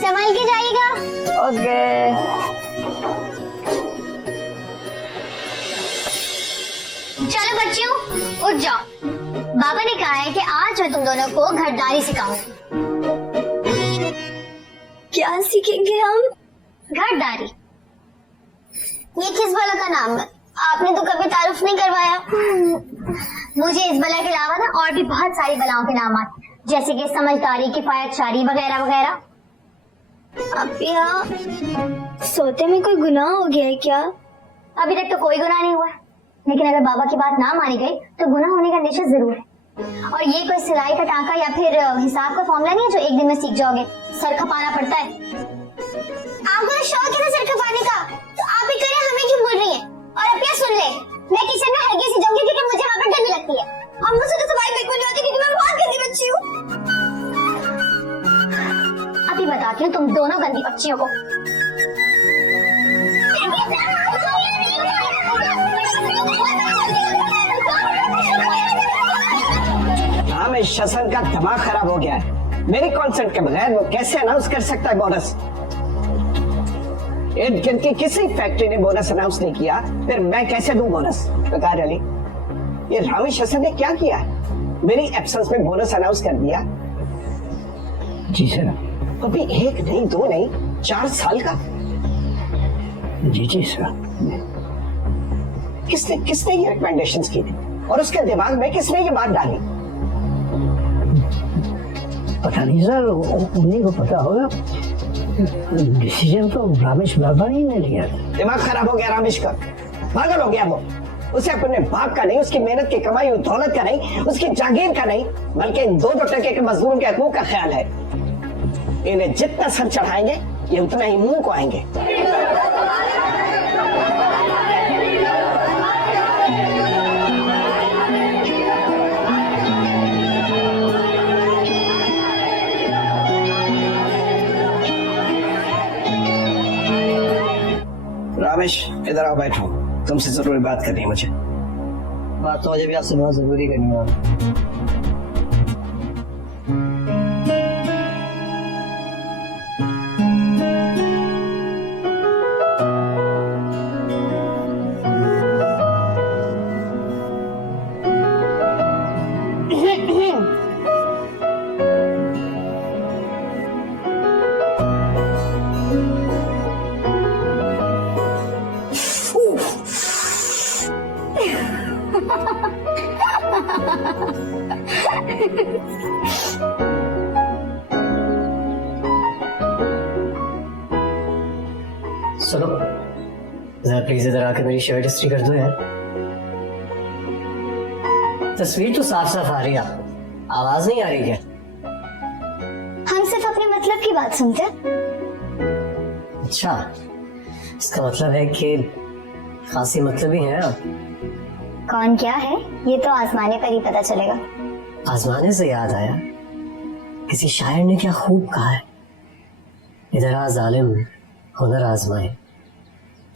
संभाल के जाइएगा। ओके। चलो बच्चियों उठ जाओ, बाबा ने कहा है कि आज मैं तुम दोनों को घरदारी सिखाऊंगी। क्या सीखेंगे हम? घरदारी। ये किस बला का नाम है? आपने तो कभी तारुफ नहीं करवाया। मुझे इस बला के अलावा ना और भी बहुत सारी बलाओं के नाम आते, जैसे कि समझदारी, किफायतशारी वगैरह वगैरह। आप यहाँ सोते में कोई गुनाह हो गया है क्या? अभी तक तो कोई गुनाह नहीं हुआ है, लेकिन अगर बाबा की बात ना मानी गई तो गुनाह होने का अंदेशा जरूर है। और ये कोई सिलाई का टांका या फिर हिसाब का फॉर्मूला नहीं है जो एक दिन में सीख जाओगे। सर खपाना पड़ता है। आपको तो शौक है ना सर खपाने का, तो आप ही करें, हमें क्यों बोल रही है? और अब क्या सुन ले, मैं किचन में हल्के से जाऊंगी क्योंकि मुझे वहाँ पर डर भी लगती है। और मुझसे तो सफाई बिल्कुल नहीं होती क्योंकि मैं बहुत गंदी बच्ची हूँ। अभी बताती हूँ तुम दोनों गंदी बच्चियों को। हाँ, मैं शसन का दिमाग खराब हो गया है। मेरी कॉन्सेंट के बगैर वो कैसे अनाउंस कर सकता है बोनस? इर्द गिर्द की किसी फैक्ट्री ने बोनस अनाउंस नहीं किया, फिर मैं कैसे दूं बोनस? वकार अली, ये रामी शसन ने क्या किया? मेरी एब्सेंस में बोनस अनाउंस कर दिया। जी सर। अभी 1 नहीं 2 नहीं 4 साल का। जी जी सर। किसने किसने ये रिकमेंडेशंस की थी और उसके दिमाग में किसने ये बात डाली? पता नहीं सर, उन्हीं को पता होगा। डिसीजन तो रामेश बाबा ही ने लिया। दिमाग खराब हो गया रामेश का, पागल हो गया वो। उसे अपने बाप का नहीं, उसकी मेहनत की कमाई हुई दौलत का नहीं, उसकी जागीर का नहीं, बल्कि इन 2 टके के मजदूरों के हकूक का ख्याल है। इन्हें जितना सर चढ़ाएंगे ये उतना ही मुंह को आएंगे। रमेश, इधर आओ, बैठो। तुमसे जरूरी बात करनी है मुझे। बात तो मुझे भी आपसे बहुत जरूरी करनी है। सुनो जरा प्लीज इधर आके मेरी शर्ट इस्त्री कर दो यार। तस्वीर तो साफ साफ आ रही है, आपको आवाज नहीं आ रही क्या? हम सिर्फ अपने मतलब की बात सुनते हैं। अच्छा, इसका मतलब है कि खासी मतलब ही है आप। कौन क्या है ये तो आजमाने पर ही पता चलेगा। आजमाने से याद आया, किसी शायर ने क्या खूब कहा है, इधर आ जालिम हुनर आजमाए,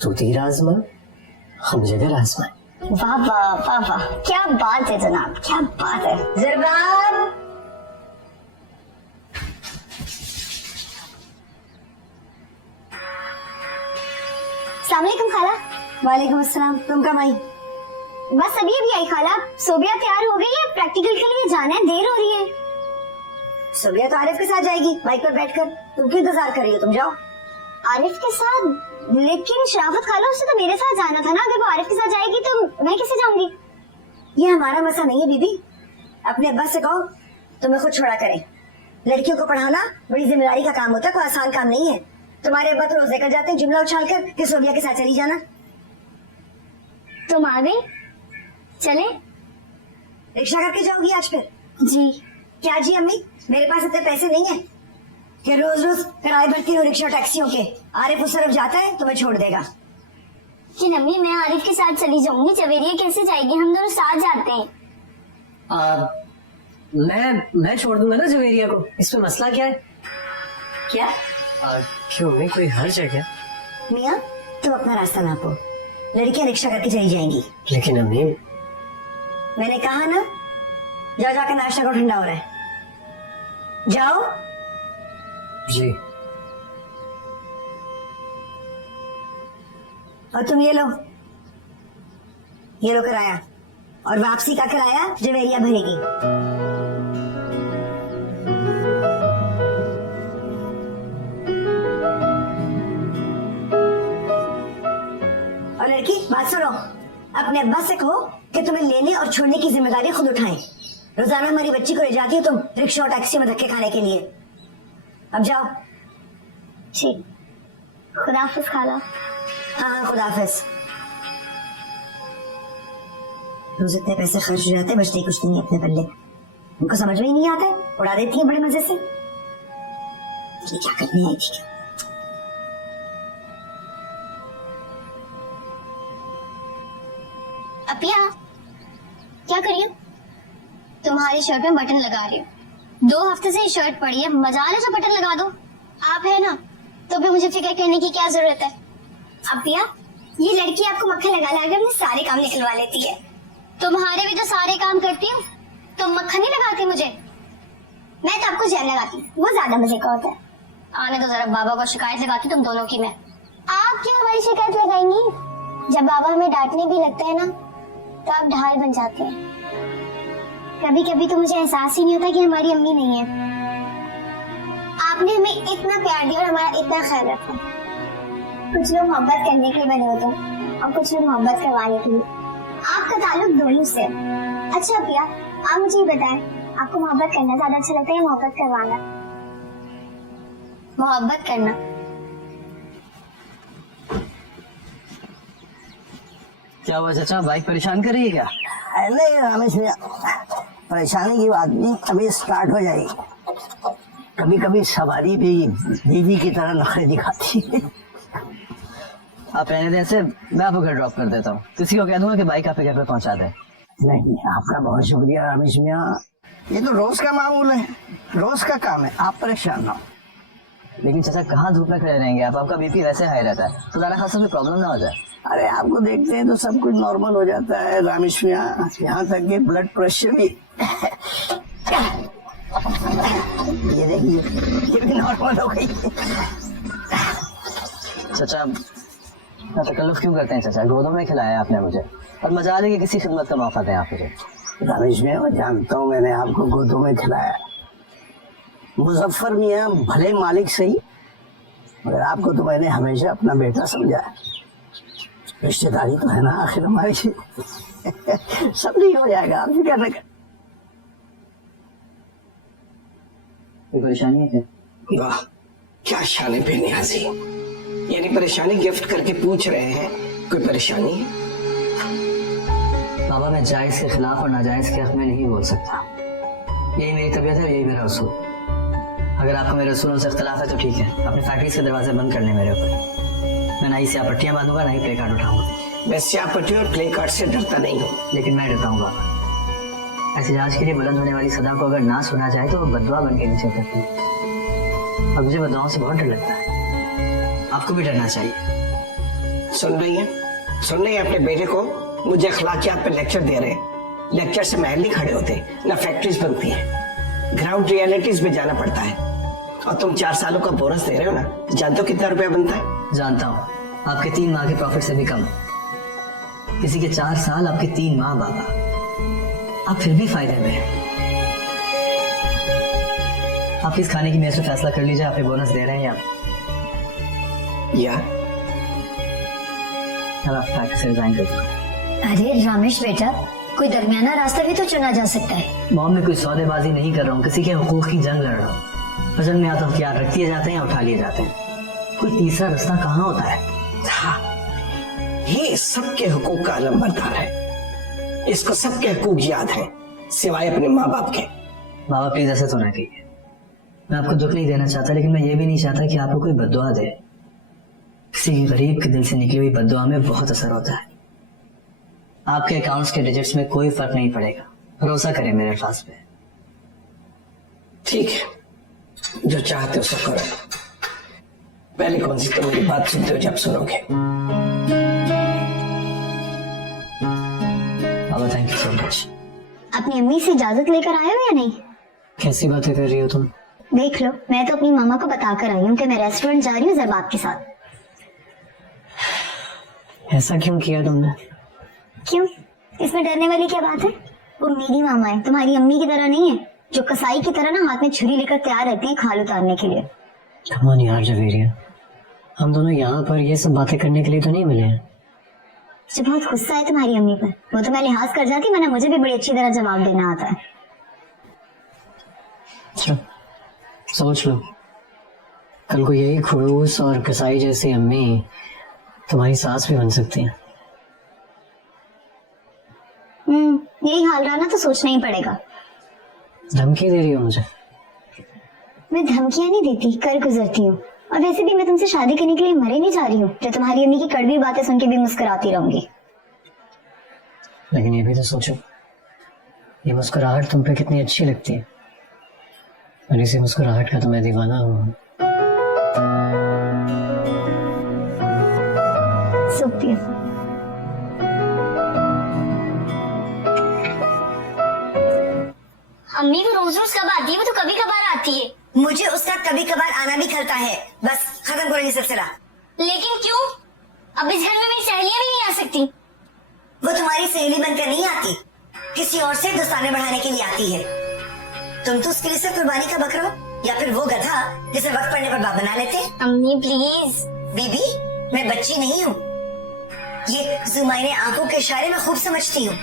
तू तीर आजमा हम जगर आजमाए। वाह वाह वाह वाह, क्या बात है जनाब, क्या बात है। जरबाब, अस्सलाम वालेकुम खाला। वालेकुम अस्सलाम। तुम कब आई? बस अभी अभी आई खाला। सोबिया तैयार हो गई है, प्रैक्टिकल के लिए जाना है, देर हो रही है। सोबिया तो आरिफ के साथ जाएगी बाइक पर बैठकर। तुम क्यों इंतजार कर रही हो? तुम जाओ। आरिफ के साथ? लेकिन शराफत खाला, उससे तो मेरे साथ जाना था ना। अगर वो आरिफ के साथ जाएगी तो मैं कैसे जाऊंगी? ये हमारा मसला नहीं है बीबी। अपने अब्बा से कहो तुम्हें खुद छोड़ा करें। लड़कियों को पढ़ाना बड़ी जिम्मेदारी का काम होता है, कोई आसान काम नहीं है। तुम्हारे अब्बा तो रोज लेकर जाते हैं जुमला उछाल कर कि सोबिया के साथ चली जाना। तुम आ गई, चले? रिक्शा करके जाओगी आज फिर? जी। क्या जी अम्मी, मेरे पास इतने पैसे नहीं है कि रोज रोज किराए भरती हूँ रिक्शा टैक्सियों के। आरिफ उस तरफ जाता है तुम्हें छोड़ देगा। कि नम्मी, मैं आरिफ के साथ चली जाऊंगी। जवेरिया कैसे जाएगी? हम दोनों साथ जाते हैं। मैं छोड़ दूंगा ना जवेरिया को, इसमें मसला क्या है? क्या? क्यों, मैं कोई हर्ज है क्या? मियाँ तुम अपना रास्ता नापो, लड़कियां रिक्शा करके चली जाएंगी। लेकिन अम्मी, मैंने कहा ना, जाकर नाश्ता को ठंडा हो रहा है। जाओ। जी। और तुम ये लो किराया, और वापसी का किराया जवेरिया भरेगी। और लड़की बात सुनो, अपने अब्बा से कहो कि तुम्हें लेने और छोड़ने की जिम्मेदारी खुद उठाएं। रोजाना हमारी बच्ची को ले जाती हो तुम रिक्शा और टैक्सी में धक्के खाने के लिए। अब जाओ। ठीक, खुदाफिज खाला। हाँ खुदाफिज। रोज इतने पैसे खर्च हो जाते, बचते कुछ नहीं अपने पल्ले। उनको समझ में ही नहीं आता है, उड़ा देती है बड़े मजे से। ये क्या करने आई थी? अपिया, क्या कर रही हो? तुम्हारी शर्ट में बटन लगा रही हूँ। 2 हफ्ते से ये शर्ट पड़ी है, मजा ले जो बटन लगा दो। आप है ना, तो भी मुझे फिक्र करने की क्या जरूरत है? अपिया, ये लड़की आपको मक्खन लगा लगा अपने सारे काम निकलवा लेती है। तुम्हारे भी तो सारे काम करती हूँ, तुम मक्खन नहीं लगाती मुझे। मैं तो आपको जैम लगाती हूँ, वो ज्यादा मजे का होता है। आने तो जरा, बाबा को शिकायत लगाती तुम दोनों की मैं। आप क्यों हमारी शिकायत लगाएंगी? जब बाबा हमें डांटने भी लगते हैं ना, तो आप ढाल बन जाते हैं। कभी कभी तो मुझे एहसास ही नहीं होता कि हमारी अम्मी नहीं है। आपने हमें इतना प्यार दिया और हमारा इतना ख्याल रखा। कुछ लोग मोहब्बत करने के लिए बने होते हैं और कुछ लोग मोहब्बत करवाने के लिए। आपका ताल्लुक दोनों से। अच्छा पिया, आप मुझे ये बताएं, आपको मोहब्बत करना ज्यादा अच्छा लगता है या मोहब्बत करवाना? मोहब्बत करना। क्या हुआ चाचा, बाइक परेशान कर रही है क्या? नहीं रमेश भैया, परेशानी की बात नहीं, अभी स्टार्ट हो जाएगी। कभी कभी सवारी भी बीवी की तरह नखरे दिखाती है। आप रहने दें से, मैं आपको घर ड्रॉप कर देता हूँ। किसी को कह दूंगा कि बाइक आपके घर पे पहुंचा दे। नहीं, आपका बहुत शुक्रिया रमेश भैया, ये तो रोज का मामूल है, रोज का काम है, आप परेशान ना हो। लेकिन चाचा कहाँ धूप में खड़े रहेंगे आप? आपका बीपी वैसे हाई रहता है, तो ज्यादा खासा कोई प्रॉब्लम ना हो जाए। अरे आपको देखते हैं तो सब कुछ नॉर्मल हो जाता है रमेश भैया, यहाँ तक कि ब्लड प्रेशर भी। ये देखिए, ये भी नॉर्मल हो गई। चाचा तकल्लुफ क्यों करते हैं चाचा? गोदों में खिलाया आपने मुझे, और मजा आने की किसी खिदमत का मौका दें आप मुझे। रमेश भैया, मैं जानता हूँ मैंने आपको गोदों में खिलाया। मुजफ्फर मियाँ भले मालिक सही, मगर आपको तो मैंने हमेशा अपना बेटा समझा। रिश्तेदारी तो है ना आखिर हमारी। सब ठीक हो जाएगा, आप फिक्र न कर। कोई परेशानी है क्या? वाह, क्या शान है बेनियाजी। यानी परेशानी गिफ्ट करके पूछ रहे हैं, कोई परेशानी है? बाबा, मैं जायज के खिलाफ और नाजायज के हक में नहीं बोल सकता। यही मेरी तबीयत है, यही मेरा उसूल। अगर आपको मेरे उसूलों से इख्तलाफ है तो ठीक है, अपने फैक्ट्रीज के दरवाजे बंद कर लें मेरे ऊपर। मैं ना ही स्याह पट्टियां बांधूंगा, ना ही प्ले कार्ड उठाऊंगा। मैं स्याह पट्टी और प्ले कार्ड से डरता नहीं हूँ, लेकिन मैं डरता हूँ बाबा। ऐसे जहाज के लिए बुलंद होने वाली सदा को अगर ना सुना जाए तो वो बददुआ बन के नीचे उतरती है, और मुझे बददुआओं से बहुत डर लगता है। आपको भी डरना चाहिए। सुन रही है अपने बेटे को मुझे अखलाकियात पे लेक्चर दे रहे हैं। लेक्चर से महल नहीं खड़े होते, ना फैक्ट्रीज बनती है, ग्राउंड रियलिटीज में जाना पड़ता है। और तुम 4 सालों का बोनस दे रहे हो ना, जानते हो कितना रुपया बनता है? जानता हूँ, आपके 3 माह के प्रॉफिट से भी कम। किसी के 4 साल, आपके 3 माह बाबा। आप फिर भी फायदे में हैं। आप किस खाने की मेज पे फैसला कर लीजिए, आप ये बोनस दे रहे हैं या आप फैक्ट्री से रिजाइन कर दूंगा। अरे रमेश बेटा, कोई दरमियाना रास्ता भी तो चुना जा सकता है। मॉम, मैं कोई सौदेबाजी नहीं कर रहा हूँ, किसी के हुकूक की जंग लड़ रहा हूँ। पसंद में आता हूँ क्या रख दिए जाते हैं या उठा लिए जाते हैं। कोई तीसरा रास्ता कहाँ होता है? हाँ, ये सबके हुकूक का अलंबरदार है। इसको सबके हुकूक याद हैं, सिवाय अपने माँ बाप के। बाबा प्लीज ऐसे तो ना कहिए। मैं आपको दुख नहीं देना चाहता, लेकिन मैं ये भी नहीं चाहता कि आपको कोई बद्दुआ दे। किसी गरीब के दिल से निकली हुई बद्दुआ में बहुत असर होता है। आपके अकाउंट्स के डिजिट्स में कोई फर्क नहीं पड़ेगा, भरोसा करें मेरे अल्फाज पे। ठीक है, जो चाहते हो सो करो। पहले कौन सी तुम मेरी बात सुनते हो जब सुनोगे? बाबा थैंक यू सो मच। अपनी अम्मी से इजाजत लेकर आए हो या नहीं? कैसी बातें कर रही हो तुम? देख लो, मैं तो अपनी मामा को बताकर आई हूँ कि मैं रेस्टोरेंट जा रही हूँ जरबाब के साथ। ऐसा क्यों किया तुमने? क्यों? इसमें डरने वाली क्या बात है? वो मेरी मामा है, तुम्हारी अम्मी की तरह नहीं है जो कसाई की तरह ना हाथ में छुरी लेकर तैयार रहती है खाल उतारने के लिए। कम ऑन यार जवेरिया, हम दोनों यहाँ पर ये सब बातें करने के लिए तो नहीं मिले हैं। मुझे बहुत गुस्सा है तुम्हारी अम्मी पर। वो तो मैं लिहाज कर जाती, वरना मुझे भी बड़ी अच्छी तरह जवाब देना आता है। अच्छा सोच लो, कल को यही खड़ूस और कसाई जैसी अम्मी तुम्हारी सास भी बन सकती है। यही हाल रहा ना तो सोचना ही पड़ेगा। धमकी दे रही हो मुझे? मैं धमकियां नहीं देती, कर गुजरती हूँ। और वैसे भी मैं तुमसे शादी करने के लिए मरे नहीं जा रही हूँ जो तुम्हारी अम्मी की कड़वी बातें सुन के भी मुस्कुराती रहूंगी। लेकिन ये भी तो सोचो, ये मुस्कुराहट तुम पे कितनी अच्छी लगती है, और इसी मुस्कुराहट का तो मैं दीवाना हूँ। So beautiful. अम्मी वो रोज रोज कब आती है? वो तो कभी कभार आती है। मुझे उसका कभी कभार आना भी खलता है। बस खत्म करो ये सिलसिला। लेकिन क्यों? अब इस घर में मेरी सहेलियां भी नहीं आ सकती। वो तुम्हारी सहेली बनकर नहीं आती, किसी और से दोस्ताने बढ़ाने के लिए आती है। तुम तो उसके लिए सिर्फ कुर्बानी का बकरा हो, या फिर वो गधा जिसे वक्त पड़ने पर बाप बना लेते। अम्मी प्लीज। बीबी, मैं बच्ची नहीं हूँ। ये जुमाइने आंखों के इशारे में खूब समझती हूँ।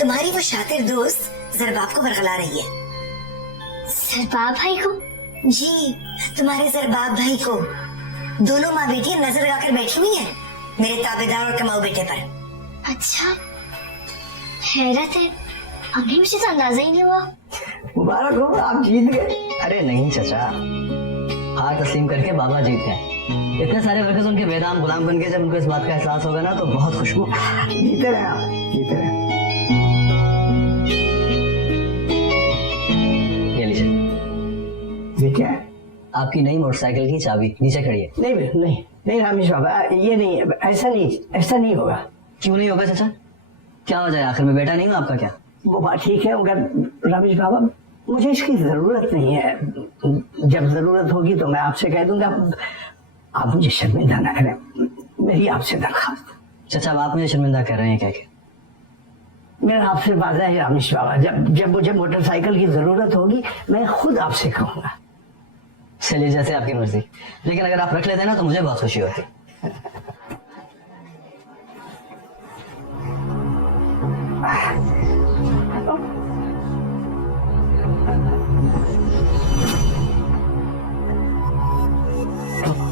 तुम्हारी वो शातिर दोस्त जरबाब को बरगला रही है। सरबाब भाई को? जी, तुम्हारे जरबाब भाई को। दोनों माँ बेटी नजर लगाकर बैठी हुई हैं मेरे ताबेदार और कमाऊ बेटे पर। अच्छा, हैरत है, अम्मी मुझे तो अंदाजा ही नहीं हुआ। मुबारक हो, आप जीत गए। अरे नहीं चचा, हार तस्लीम करके बाबा जीत गए। इतने सारे वर्कर्स उनके बेदाम गुलाम बन गए। जब उनको इस बात का एहसास होगा ना तो बहुत खुशबू। जीते रहे आप, जीते रहे। ये लीजिए, ये क्या है? आपकी नई मोटरसाइकिल की चाबी नीचे खड़ी है। नहीं नहीं नहीं रामेश बाबा, ये नहीं, ऐसा नहीं होगा। क्यों नहीं होगा चचा? क्या हो जाए, आखिर में बेटा नहीं हूँ आपका क्या? वो बात ठीक है, मगर रामेश बाबा मुझे इसकी जरूरत नहीं है। जब जरूरत होगी तो मैं आपसे कह दूंगा। आप मुझे शर्मिंदा न करें, मेरी आपसे दरखास्त। चचा, अब आप मुझे शर्मिंदा कर रहे हैं क्या? मेरा आपसे वादा है रामेश बाबा, जब मुझे मोटरसाइकिल की जरूरत होगी मैं खुद आपसे कहूंगा। चलिए, जैसे आपकी मर्जी, लेकिन अगर आप रख लेते ना तो मुझे बहुत खुशी होती।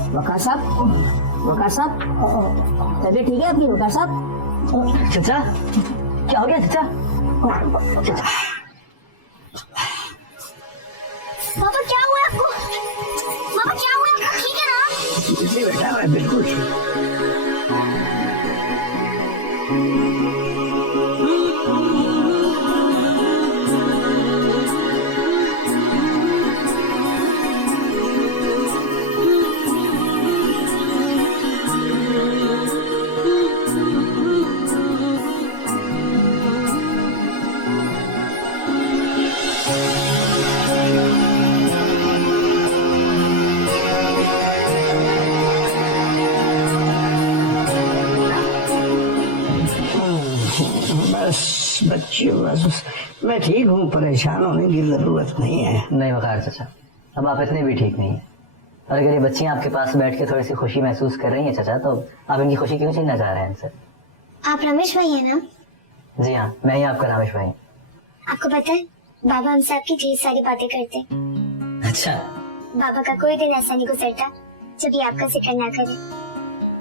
वकार साहब, तबीयत ठीक है आपकी वकार साहब? चचा, क्या हो गया चचा? पापा क्या हुआ आपको? पापा क्या हुआ आपको? ठीक है ना? जी बेटा, मैं बिल्कुल ठीक। बस मैं ठीक हूँ, परेशान होने की जरूरत नहीं है। नहीं वकार चचा, अब आप इतने भी ठीक नहीं है। और अगर ये बच्चियां आपके पास बैठ के थोड़ी सी खुशी महसूस कर रही हैं चचा, तो आप इनकी खुशी क्यों छीनना चाह रहे हैं इनसे? आप रमेश भाई है ना? जी हाँ, मैं ही आपका रमेश भाई। आपको पता है, बाबा हमसे आपकी ढेर सारी बातें करते हैं। अच्छा, बाबा का कोई दिन ऐसा नहीं गुजरता जब ये आपका जिक्र ना करे।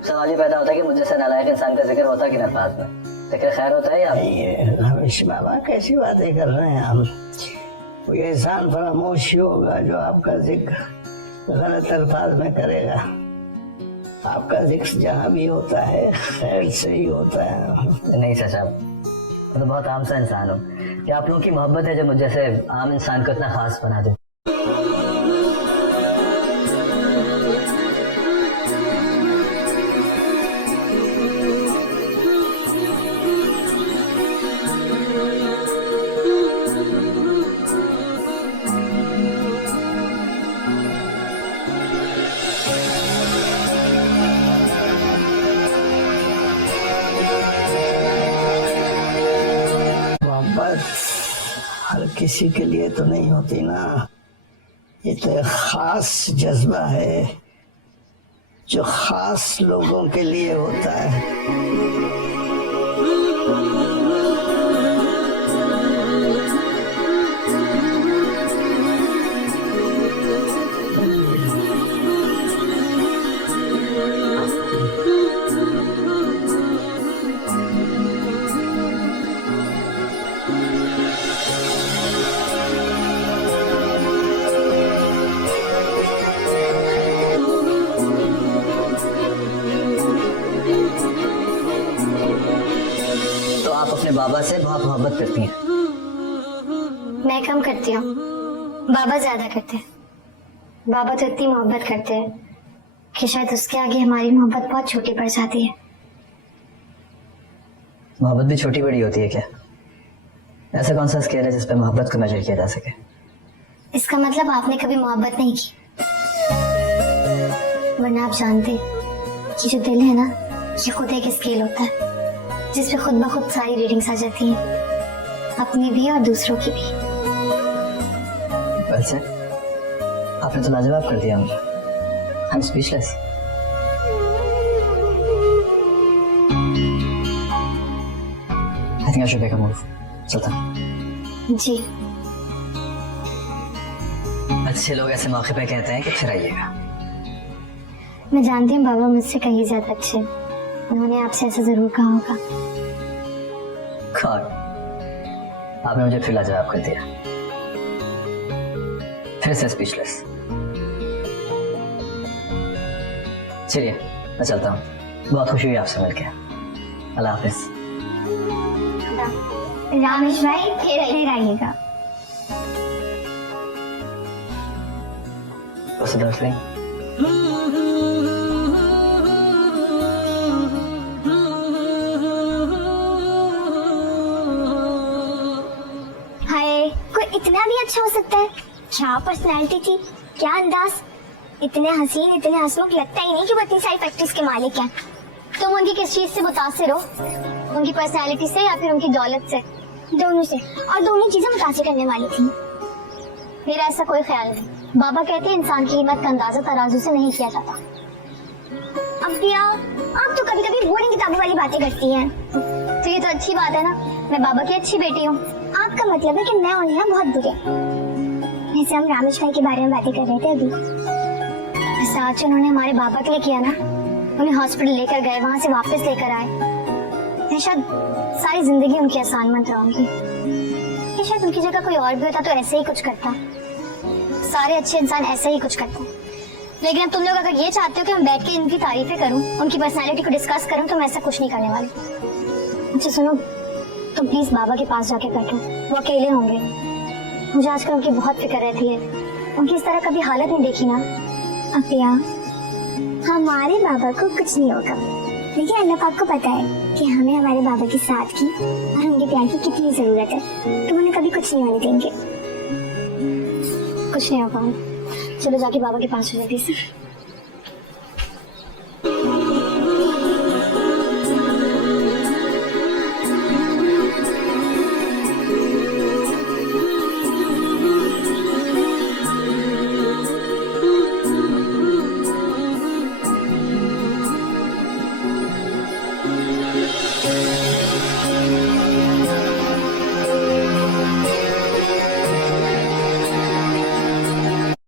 सवाल ये पैदा होता है कि मुझे से नालायक इंसान का जिक्र होता कि नफात में जिक्र खैर होता है या? रमेश बाबा कैसी बातें कर रहे हैं हम? कोई एहसान फरामोश होगा जो आपका जिक्र गलत अल्फाज में करेगा। आपका जिक्र जहाँ भी होता है खैर से ही होता है। नहीं चाचा, मैं तो बहुत आम सा इंसान हूँ। कि आप लोगों की मोहब्बत है जो मुझ जैसे आम इंसान को इतना खास बना दे। किसी के लिए तो नहीं होती ना, ये तो एक खास जज्बा है जो खास लोगों के लिए होता है। तो आप अपने बाबा से बहुत मोहब्बत करती हैं? मैं कम करती हूँ, बाबा ज्यादा करते हैं। बाबा तो इतनी मोहब्बत करते हैं कि शायद उसके आगे हमारी मोहब्बत बहुत छोटी पड़ जाती है। मोहब्बत भी छोटी बड़ी होती है क्या? ऐसा कौन सा स्केल है जिस पे मोहब्बत को मेजर किया जा सके? इसका मतलब आपने कभी मोहब्बत नहीं की, वरना आप जानते कि जो दिल है ना, ये खुद एक स्केल होता है जिसपे खुद ब खुद सारी रीडिंग्स आ जाती हैं, अपनी भी और दूसरों की भी। वैसे आपने तो लाजवाब कर दिया मुझे। I am speechless. I think I should take a move. चलता हूं। जी, अच्छे लोग ऐसे मौके पे कहते हैं कि फिर आइएगा। मैं जानती हूँ बाबा मुझसे कहीं ज्यादा अच्छे, उन्होंने आपसे ऐसा जरूर कहा होगा। कौन? आपने मुझे फिर लाजवाब कर दिया, फिर से स्पीचलेस। चलिए मैं चलता हूँ, बहुत खुशी हुई आपसे मिलकर। अल्लाह हाफिज। रामेश भाई फिर आइएगा। हाय, कोई इतना भी अच्छा हो सकता है? क्या पर्सनैलिटी थी, क्या अंदाज, इतने हसीन, इतने हंसमुख, लगता ही नहीं कि वो इतनी सारी फैक्ट्रीज के मालिक हैं। तुम उनकी किस चीज से मुतासिर हो? उनकी पर्सनैलिटी से या फिर उनकी दौलत से? दोनों से, और दोनों चीजें मुतासिर करने वाली थी। मेरा ऐसा कोई ख्याल नहीं। बाबा कहते हैं इंसान की कीमत का अंदाजा तराजू से नहीं किया जाता। अब दिया, आप तो कभी कभी बोरिंग किताबों वाली बातें करती हैं। तो ये तो अच्छी बात है ना, मैं बाबा की अच्छी बेटी हूँ। आपका मतलब है कि मैं उन्हें यहाँ बहुत बुरी। वैसे हम रामेश भाई के बारे में बातें कर रहे थे अभी। वैसे आज उन्होंने हमारे बाबा के लिए किया ना, उन्हें हॉस्पिटल लेकर गए, वहां से वापस लेकर आए। मैं शायद सारी जिंदगी उनकी आसान मंत रहूंगी। या शायद उनकी जगह कोई और भी होता तो ऐसे ही कुछ करता। सारे अच्छे इंसान ऐसे ही कुछ करते हैं। लेकिन अब तुम लोग अगर ये चाहते हो कि मैं बैठ के इनकी तारीफें करूं, उनकी पर्सनालिटी को डिस्कस करूं, तो मैं ऐसा कुछ नहीं करने वाली। अच्छा सुनो, तुम प्लीज बाबा के पास जाके बैठो, वो अकेले होंगे। मुझे आजकल उनकी बहुत फिक्र रहती है। उनकी इस तरह कभी हालत नहीं देखी ना। अपिया, हमारे बाबा को कुछ नहीं होगा, लेकिन अल्लाह पाक को पता है कि हमें हमारे बाबा के साथ की और उनके प्यार की कितनी जरूरत है। तो उन्हें कभी कुछ नहीं होने देंगे। कुछ नहीं होगा। चलो जाके बाबा के पास हो जाती है।